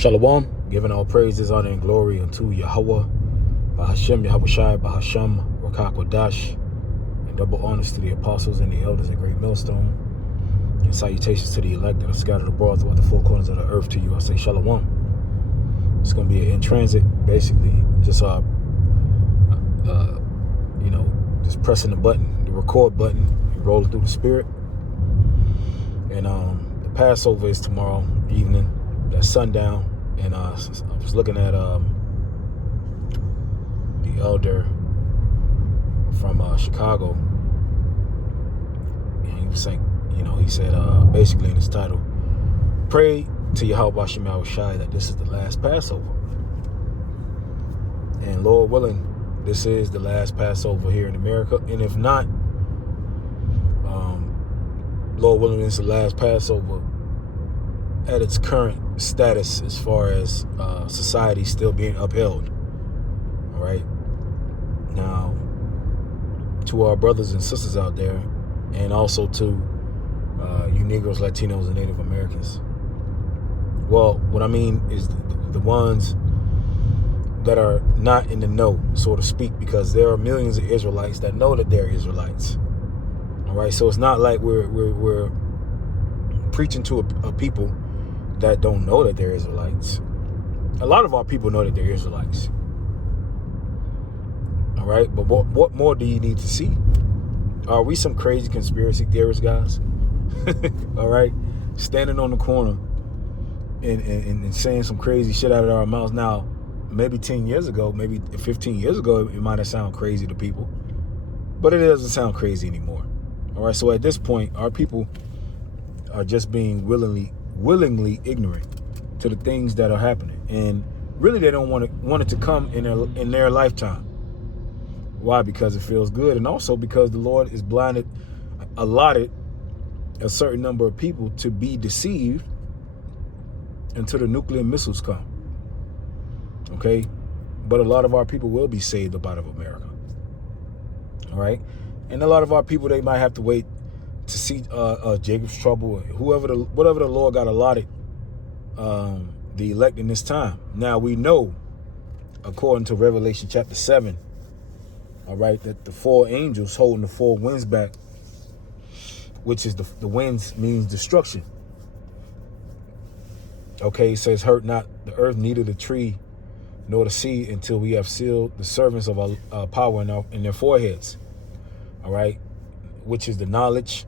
Shalom, giving all praises, honor, and glory unto Yahweh, Bahashem, Yahweh Shai, Bahasham, Rakak Wadash, and double honors to the apostles and the elders in Great Millstone, and salutations to the elect that are scattered abroad throughout the four corners of the earth. To you, I say Shalom. It's going to be an in transit, basically, just just pressing the button, the record button, and rolling through the spirit. And the Passover is tomorrow evening. At sundown, and I was looking at the elder from Chicago, and he was saying, he said basically in his title, pray to Yahweh Shai Shai that this is the last Passover, and Lord willing, this is the last Passover here in America, and if not, Lord willing, this is the last Passover at its current status as far as society still being upheld. All right. Now, to our brothers and sisters out there, and also to you Negroes, Latinos, and Native Americans. Well, what I mean is the ones that are not in the know, so to speak, because there are millions of Israelites that know that they're Israelites. All right. So it's not like we're preaching to a people that don't know that they're Israelites. A lot of our people know that they're Israelites. All right, but what more do you need to see? Are we some crazy conspiracy theorists, guys? All right, standing on the corner and saying some crazy shit out of our mouths. Now, maybe 10 years ago, maybe 15 years ago, it might have sounded crazy to people, but it doesn't sound crazy anymore. All right, so at this point, our people are just being willingly ignorant to the things that are happening, and really they don't want it to come in their lifetime. Why? Because it feels good, and also because the Lord is allotted a certain number of people to be deceived until the nuclear missiles come. Okay, but a lot of our people will be saved up out of America. All right, and a lot of our people, they might have to wait to see Jacob's trouble, whatever the Lord got allotted the elect in this time. Now we know, according to Revelation chapter 7, all right, that the four angels holding the four winds back, which is the winds means destruction. Okay, it says, hurt not the earth, neither the tree, nor the sea, until we have sealed the servants of our power in their foreheads. All right, which is the knowledge,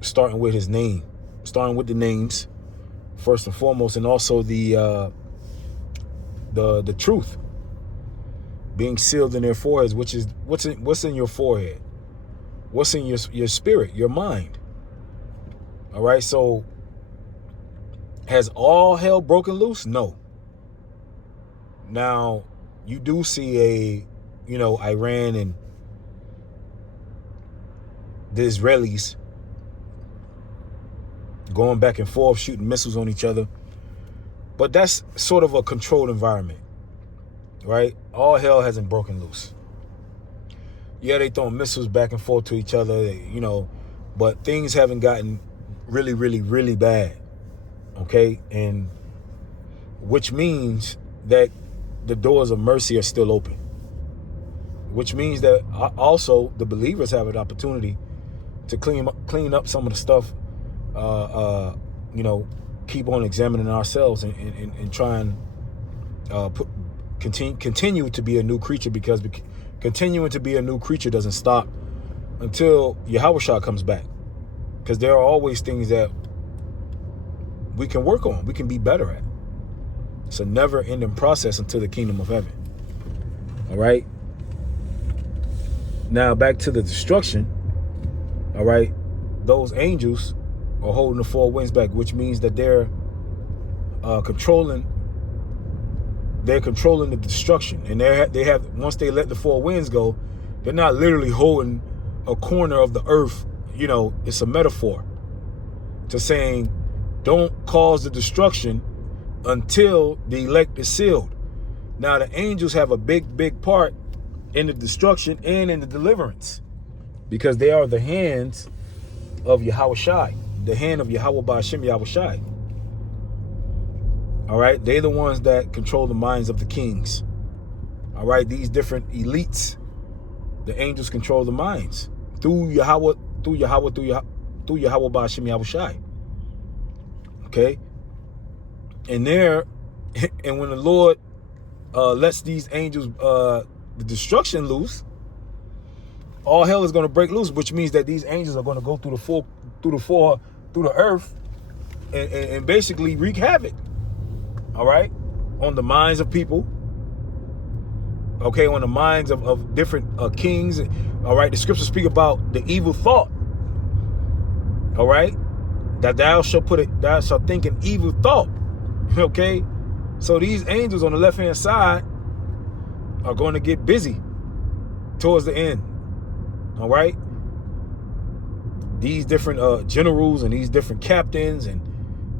starting with his name, starting with the names first and foremost, and also the truth being sealed in their foreheads, which is what's in your forehead, what's in your spirit, your mind. All right, so has all hell broken loose? No. Now you do see Iran and the Israelis going back and forth, shooting missiles on each other. But that's sort of a controlled environment, right? All hell hasn't broken loose. Yeah, they throwing missiles back and forth to each other, but things haven't gotten really, really, really bad, okay? And which means that the doors of mercy are still open, which means that also the believers have an opportunity to clean up some of the stuff, keep on examining ourselves and try and continue to be a new creature, because continuing to be a new creature doesn't stop until Yahweh Shai comes back, because there are always things that we can work on, we can be better at. It's a never-ending process until the kingdom of heaven. All right, now back to the destruction. All right, those angels are holding the four winds back, which means that they're controlling the destruction. And they have once they let the four winds go, they're not literally holding a corner of the earth. It's a metaphor to saying, don't cause the destruction until the elect is sealed. Now the angels have a big part in the destruction and in the deliverance, because they are the hands of Yahweh Shai, the hand of Yahweh Ba'ashem Yahweh Shai. All right, they're the ones that control the minds of the kings. All right, these different elites, the angels control the minds through Yahweh Ba'Shem Yahushai. Okay, and and when the Lord lets these angels the destruction loose, all hell is going to break loose, which means that these angels are going to go through the earth and basically wreak havoc. All right, on the minds of people. Okay, on the minds of different kings. All right, the scriptures speak about the evil thought. All right, that thou shalt think an evil thought. Okay, so these angels on the left hand side are going to get busy towards the end. All right, these different generals and these different captains and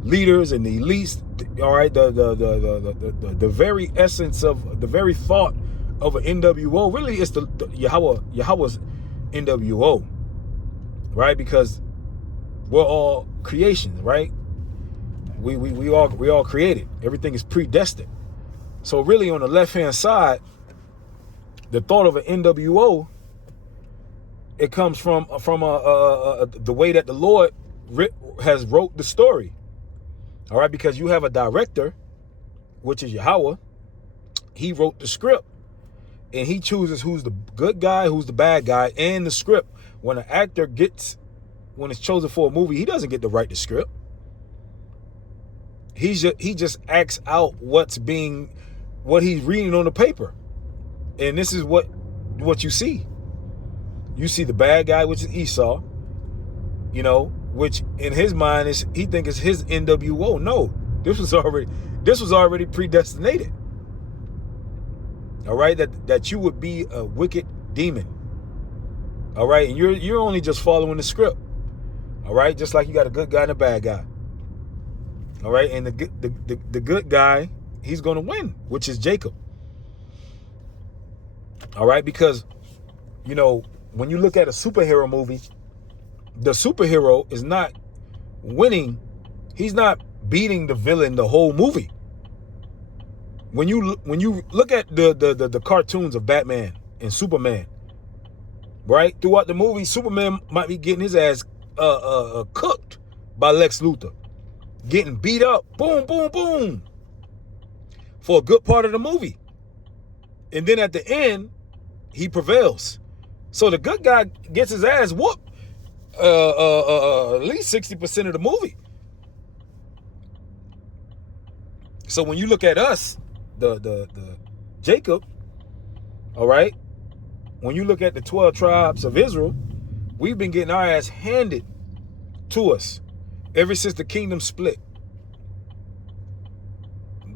leaders and the elites. All right, the very essence of the very thought of an NWO really is the Yahweh's NWO, right? Because we're all creations, right? We all created. Everything is predestined. So really, on the left hand side, the thought of an NWO, it comes from the way that the Lord has wrote the story. All right, because you have a director, which is Yahweh. He wrote the script, and he chooses who's the good guy, who's the bad guy, and the script. When an actor when it's chosen for a movie, he doesn't get to write the script. He just acts out what he's reading on the paper, and this is what you see. You see the bad guy, which is Esau, which in his mind he thinks it's his NWO. No, this was already predestinated. All right, that you would be a wicked demon. All right, and you're only just following the script. All right, just like you got a good guy and a bad guy. All right, and the good guy, he's going to win, which is Jacob. All right, because when you look at a superhero movie, the superhero is not winning. He's not beating the villain the whole movie. When you look at the cartoons of Batman and Superman, right? Throughout the movie, Superman might be getting his ass cooked by Lex Luthor, getting beat up, boom, boom, boom, for a good part of the movie. And then at the end, he prevails. So the good guy gets his ass whooped at least 60% of the movie. So when you look at us, the Jacob, all right, when you look at the 12 tribes of Israel, we've been getting our ass handed to us ever since the kingdom split.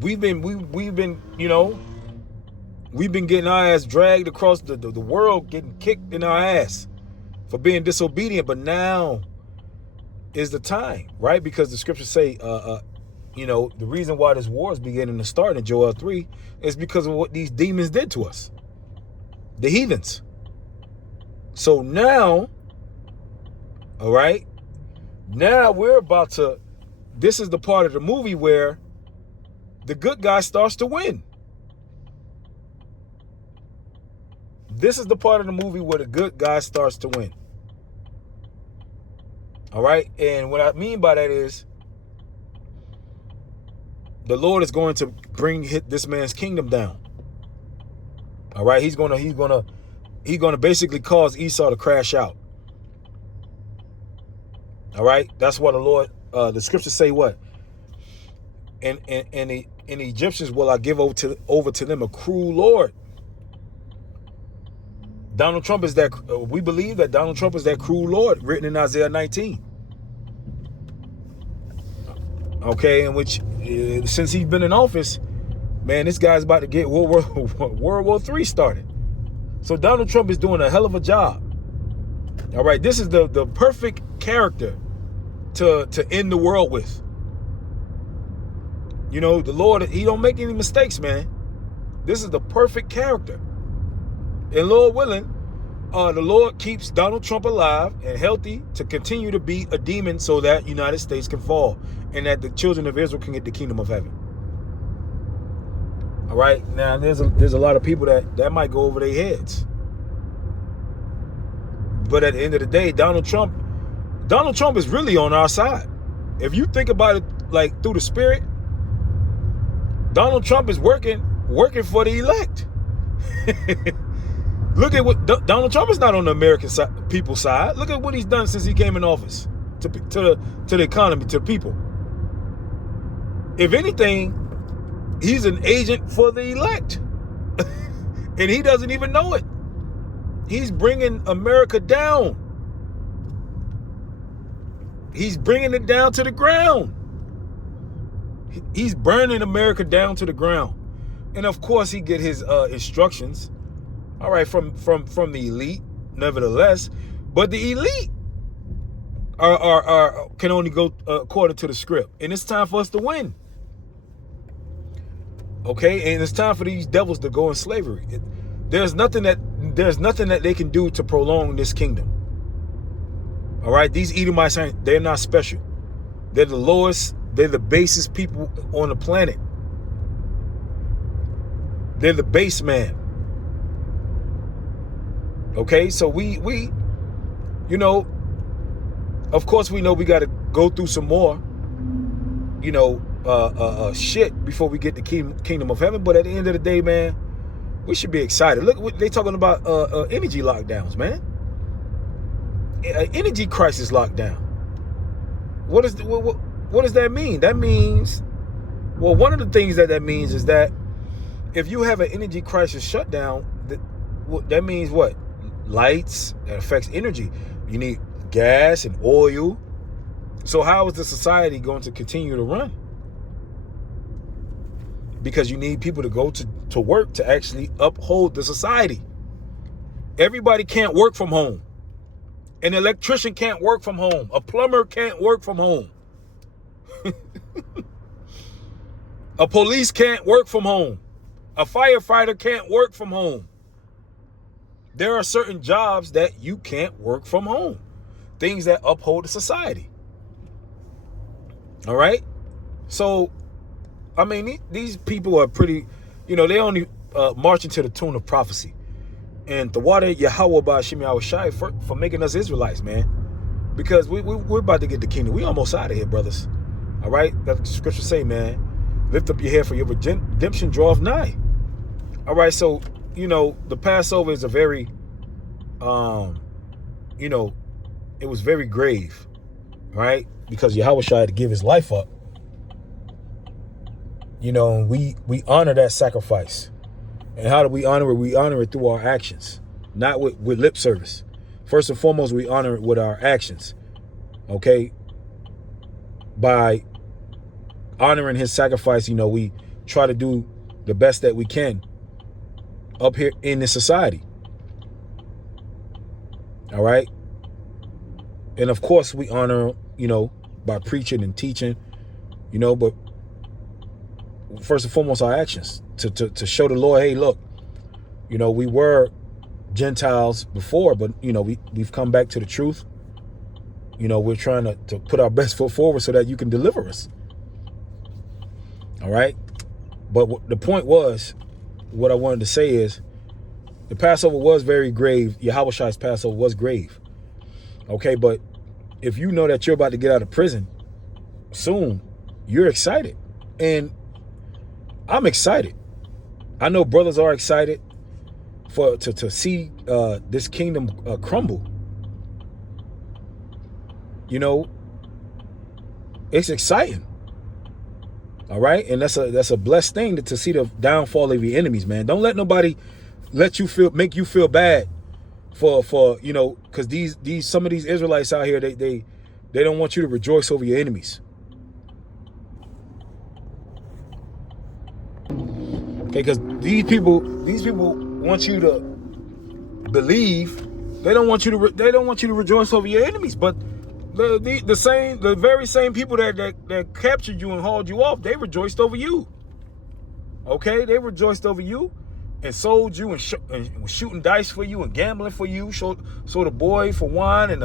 We've been getting our ass dragged across the world, getting kicked in our ass for being disobedient. But now is the time, right? Because the scriptures say, the reason why this war is beginning to start in Joel 3 is because of what these demons did to us, the heathens. So now, all right, now this is the part of the movie where the good guy starts to win. This is the part of the movie where the good guy starts to win. All right, and what I mean by that is the Lord is going to bring this man's kingdom down. All right, he's gonna basically cause Esau to crash out. All right, that's what the Lord, the scriptures say what? And the Egyptians will I give over to them a cruel Lord. Donald Trump is that. We believe that Donald Trump is that cruel Lord written in Isaiah 19. Okay, in which since he's been in office, man, this guy's about to get World War III started. So Donald Trump is doing a hell of a job. All right, this is the perfect character to end the world with. The Lord, he don't make any mistakes, man. This is the perfect character. And Lord willing, the Lord keeps Donald Trump alive and healthy to continue to be a demon so that United States can fall and that the children of Israel can get the kingdom of heaven. All right. Now there's a lot of people that might go over their heads. But at the end of the day, Donald Trump is really on our side. If you think about it like through the spirit, Donald Trump is working for the elect. Look at what Donald Trump is not on the American people's side. Look at what he's done since he came in office to the economy, to the people. If anything, he's an agent for the elect. And he doesn't even know it. He's bringing America down. He's bringing it down to the ground. He's burning America down to the ground. And of course he get his instructions, all right, from the elite, nevertheless. But the elite are can only go according to the script. And it's time for us to win. Okay, and it's time for these devils to go in slavery. There's nothing that they can do to prolong this kingdom. All right, these Edomites, they're not special. They're the lowest, they're the basest people on the planet. They're the base man. Okay, so we you know, of course we know we got to go through some more, you know, shit before we get the kingdom of heaven. But at the end of the day, man, we should be excited. Look, they talking about energy lockdowns, man. Energy crisis lockdown. What does that mean? That means, well, one of the things that means is that if you have an energy crisis shutdown, that means what? Lights, that affects energy. You need gas and oil. So how is the society going to continue to run? Because you need people to go to work to actually uphold the society. Everybody can't work from home. An electrician can't work from home. A plumber can't work from home. A police can't work from home. A firefighter can't work from home. There are certain jobs that you can't work from home. Things that uphold the society. All right? So, I mean, these people are pretty, you know, they only marching to the tune of prophecy. And the water Yahweh Ba'ashim Yahushai for making us Israelites, man. Because we're about to get the kingdom. We almost out of here, brothers. All right? That's what the scripture say, man. Lift up your head for your redemption draweth nigh. All right, so, you know, the Passover is a very, you know, it was very grave, right? Because Yahweh had to give his life up. You know, we honor that sacrifice. And how do we honor it? We honor it through our actions, not with lip service. First and foremost, we honor it with our actions, okay? By honoring his sacrifice, you know, we try to do the best that we can up here in this society. All right? And of course, we honor, you know, by preaching and teaching, you know, but first and foremost, our actions to show the Lord, hey, look, you know, we were Gentiles before, but, you know, we've come back to the truth. You know, we're trying to put our best foot forward so that you can deliver us. All right. But the point was, what I wanted to say is, the Passover was very grave. Yahweh's Passover was grave. Okay, but if you know that you're about to get out of prison soon, you're excited. And I'm excited. I know brothers are excited to see this kingdom crumble. You know, it's exciting. All right, and that's a blessed thing to see the downfall of your enemies, man. Don't let nobody make you feel bad for you know, because these some of these Israelites out here, they don't want you to rejoice over your enemies. Okay, because these people want you to believe. They don't want you to rejoice over your enemies. But the very same people that captured you and hauled you off, they rejoiced over you. Okay, they rejoiced over you and sold you and was shooting dice for you and gambling for you. Sold a boy for wine and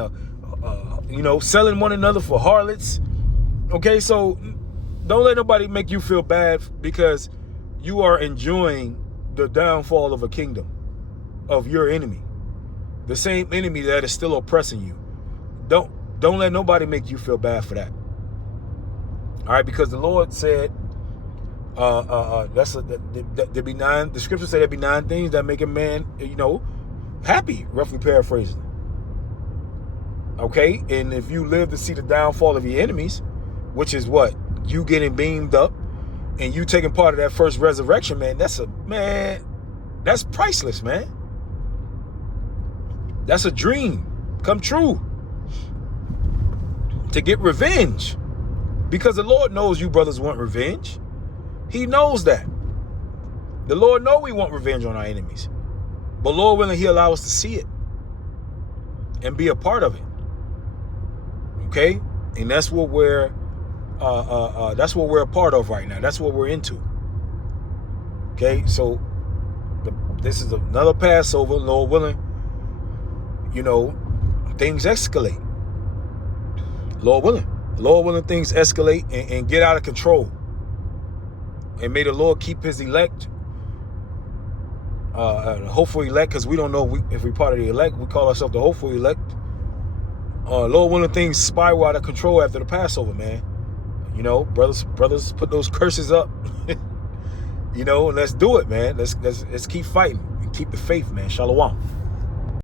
you know, selling one another for harlots. Okay, so don't let nobody make you feel bad because you are enjoying the downfall of a kingdom, of your enemy, the same enemy that is still oppressing you. Don't let nobody make you feel bad for that. All right, because the Lord said, there be nine. The scripture said there be 9 things that make a man, happy. Roughly paraphrasing. Okay, and if you live to see the downfall of your enemies, which is what, you getting beamed up, and you taking part of that first resurrection, man, that's priceless, man. That's a dream come true. To get revenge. Because the Lord knows you brothers want revenge. He knows that. The Lord knows we want revenge on our enemies. But Lord willing, He allow us to see it and be a part of it. Okay? And that's what we're a part of right now. That's what we're into. Okay? So this is another Passover, Lord willing. Things escalate. Lord willing, things escalate and get out of control. And may the Lord keep His elect, hopeful elect, because we don't know if we're part of the elect. We call ourselves the hopeful elect. Lord willing, things spiral out of control after the Passover, man. Brothers, put those curses up. Let's do it, man. Let's keep fighting and keep the faith, man. Shalom.